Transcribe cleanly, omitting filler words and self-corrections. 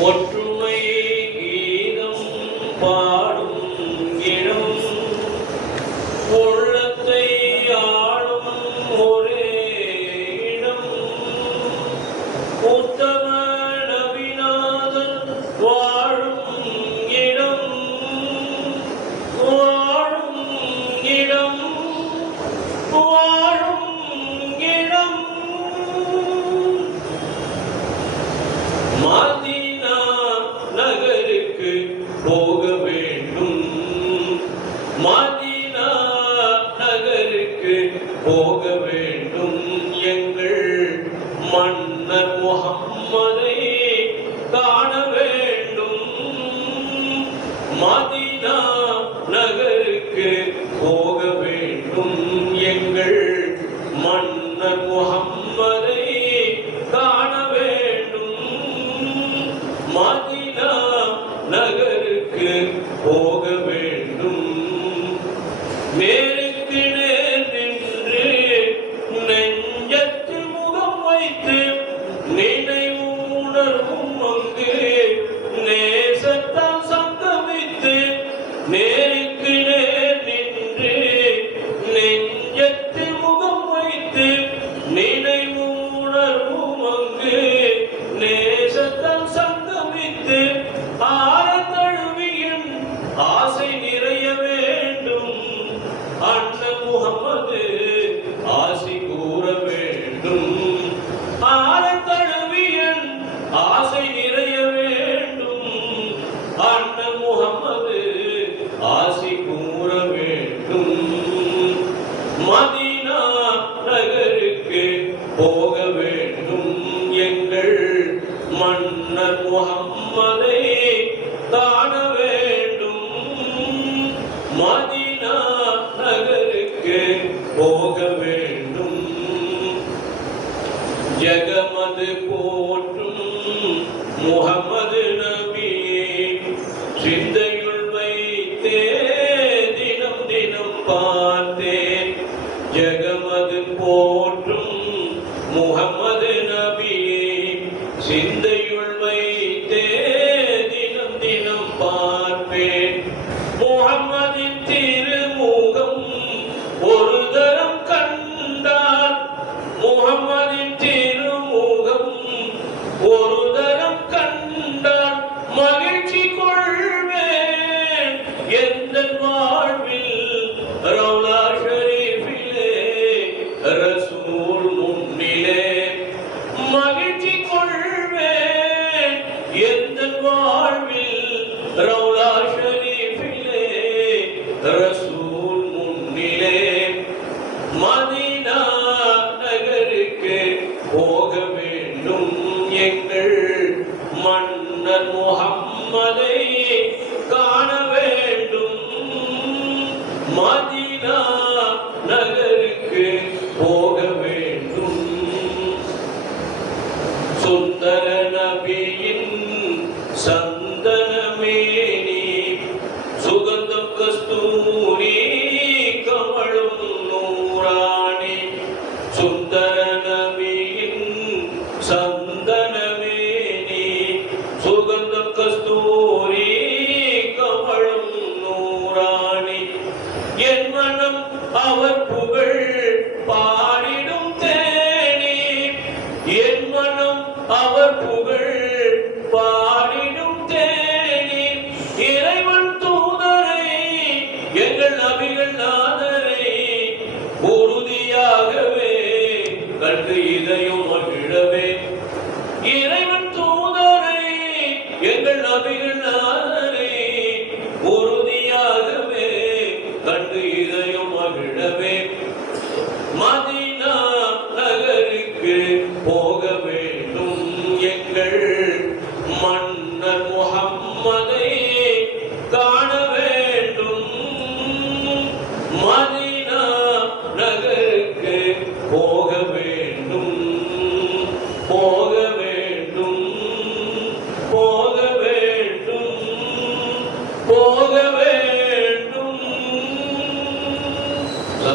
ஒற்றுமை கீதம் பாடும் இடம் உள்ளத்தை ஆளும் ஒரே இடம் உத்தம நபிநாதன் வாழும் இடம் வாழும் இடம் வாழும் இடம் மதீனா நகருக்கு போக வேண்டும் மதீனா நகருக்கு போக வேண்டும் எங்கள் மன்னர் முஹம்மதை காண வேண்டும் மதீனா நகருக்கு போக வேண்டும் எங்கள் மன்னர் முஹம்மதை காண வேண்டும் மதீனா நகருக்கு போக வேண்டும் நேருக்கு நேர் நின்று நெஞ்சத்து முகம் வைத்து நினைவு உணர்வும் அங்கு நேசத்தால் சங்கமித்து நேருக்கு நேர் நின்று நெஞ்சத்து முகம் வைத்து நினைவு உணர்வும் அங்கு நேசத்தால் சங்கமித்து ஆரத்தழுவியின் ஆசை நிறைய வேண்டும் அண்ணன் முஹம்மது ஆசி கூற வேண்டும் ஆரத்தழுவியின் ஆசை நிறைய வேண்டும் அண்ணன் முஹம்மது ஆசி கூற வேண்டும் மதீனா நகருக்கு போக வேண்டும் எங்கள் மன்னர் முஹம்மதை காண வேண்டும் மதீனா நகருக்கு போக வேண்டும் ஜகமது போற்றும் முஹம்மது நபியே சிந்தையுள் வைத்தே தினம் தினம் பார்த்தேன் ஜகமது போற்றும் முஹம்மது நபியே சிந்தையுள் வைத்தே தினம் தினம் பார்ப்பேன் முஹம்மதின் திருமுகம் ஒரு தரம் கண்டார் முஹம்மதின் திருமுகம் ஒரு தரம் கண்டார் மகிழ்ச்சி கொள்வேன் எந்த வாழ்வில் ரவுலா ஷரீஃபிலே ரசூல் முன்னிலே மகிழ்ச்சி கொள்வேன் எந்த வாழ்வில் ரவுலா ஷரீஃபிலே ரசூல் முன்னிலே மதீனா நகருக்கு போக வேண்டும் எங்கள் மன்னர் முஹம்மதை காண வேண்டும் மதீனா நகருக்கு போக வேண்டும் சுந்தர நபியின் சந்தனமேனி சுகந்தம் கஸ்தூரி கமழும் நூறாணி சுந்தர நபியின் சந்தனமேனி சுகந்தம்